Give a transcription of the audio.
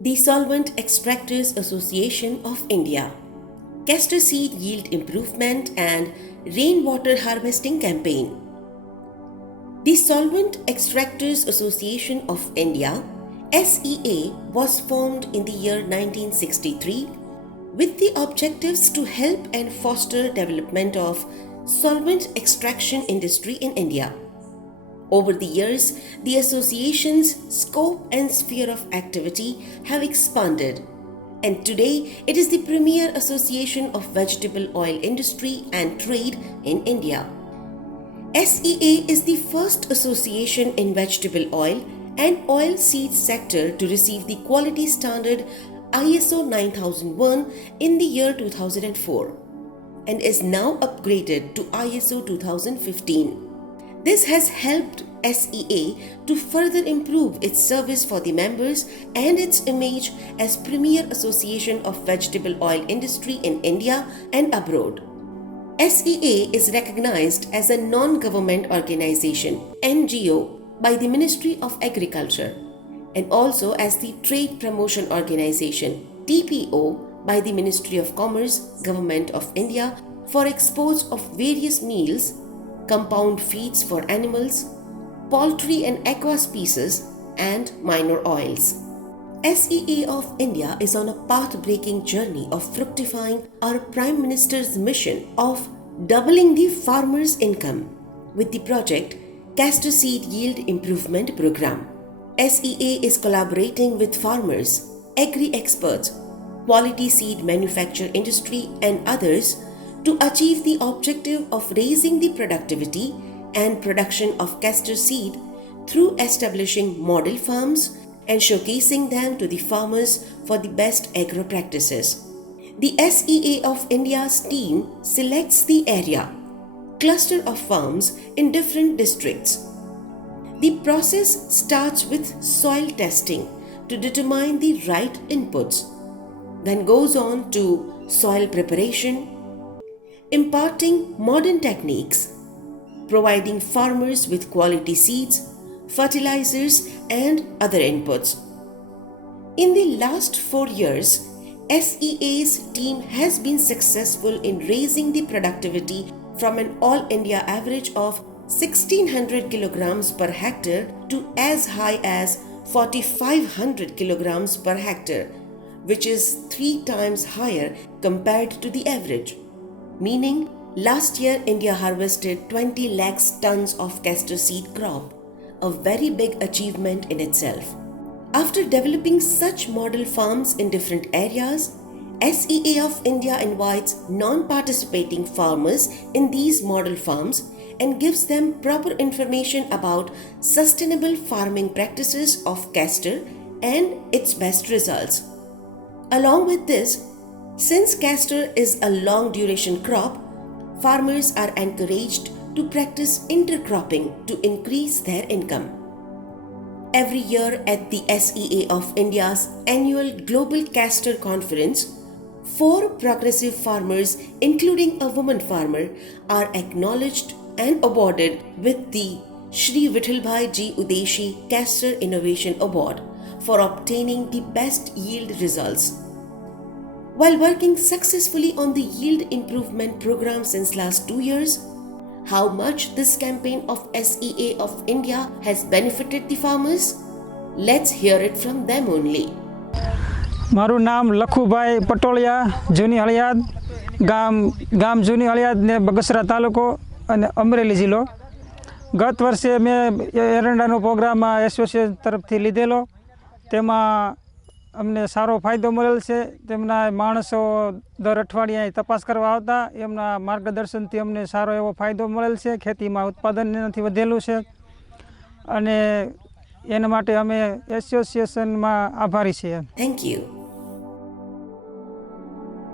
The Solvent Extractors Association of India, Castor Seed Yield Improvement and Rainwater Harvesting Campaign. The Solvent Extractors Association of India (SEA) was formed in the year 1963 with the objectives to help and foster development of solvent extraction industry in India. Over the years, the association's scope and sphere of activity have expanded, and today it is the premier association of vegetable oil industry and trade in India. SEA is the first association in vegetable oil and oil seeds sector to receive the quality standard ISO 9001 in the year 2004 and is now upgraded to ISO 2015. This has helped SEA to further improve its service for the members and its image as premier association of vegetable oil industry in India and abroad. SEA is recognized as a non-government organization (NGO) by the Ministry of Agriculture and also as the Trade Promotion Organization (TPO) by the Ministry of Commerce, Government of India for exports of various meals, compound feeds for animals, poultry and aqua species, and minor oils. SEA of India is on a path-breaking journey of fructifying our Prime Minister's mission of doubling the farmer's income with the project Castor Seed Yield Improvement Program. SEA is collaborating with farmers, agri-experts, quality seed manufacture industry and others to achieve the objective of raising the productivity and production of castor seed through establishing model farms and showcasing them to the farmers for the best agro practices. The SEA of India's team selects the area, cluster of farms in different districts. The process starts with soil testing to determine the right inputs, then goes on to soil preparation, imparting modern techniques, providing farmers with quality seeds, fertilizers, and other inputs. In the last 4 years, SEA's team has been successful in raising the productivity from an all India average of 1600 kilograms per hectare to as high as 4500 kilograms per hectare, which is 3 times higher compared to the average. Meaning, last year India harvested 20 lakhs tons of castor seed crop, a very big achievement in itself. After developing such model farms in different areas, SEA of India invites non-participating farmers in these model farms and gives them proper information about sustainable farming practices of castor and its best results. Along with this, since castor is a long duration crop, farmers are encouraged to practice intercropping to increase their income. Every year at the SEA of India's annual Global Castor Conference, 4 progressive farmers, including a woman farmer, are acknowledged and awarded with the Shri Vithalbhai Ji Udeshi Castor Innovation Award for obtaining the best yield results. While working successfully on the yield improvement program since last 2 years, how much this campaign of SEA of India has benefited the farmers? Let's hear it from them only. મારું નામ લખુભાઈ પટોળિયા, જૂની હળિયાદ, ગામ જૂની હળિયાદ ને બગસરા તાલુકો અને અમરેલી જિલ્લો. ગત વર્ષે મેં એરંડાનો પ્રોગ્રામ એસોસિએશન તરફથી લીધેલો. તેમાં અમને સારો ફાયદો મળેલ છે. તેમના માણસો દર અઠવાડિયે તપાસ કરવા આવતા, એમના માર્ગદર્શનથી અમને સારો એવો ફાયદો મળેલ છે. ખેતીમાં ઉત્પાદન એનાથી વધેલું છે અને એના માટે અમે એસોસિએશનમાં આભારી છીએ. Thank you.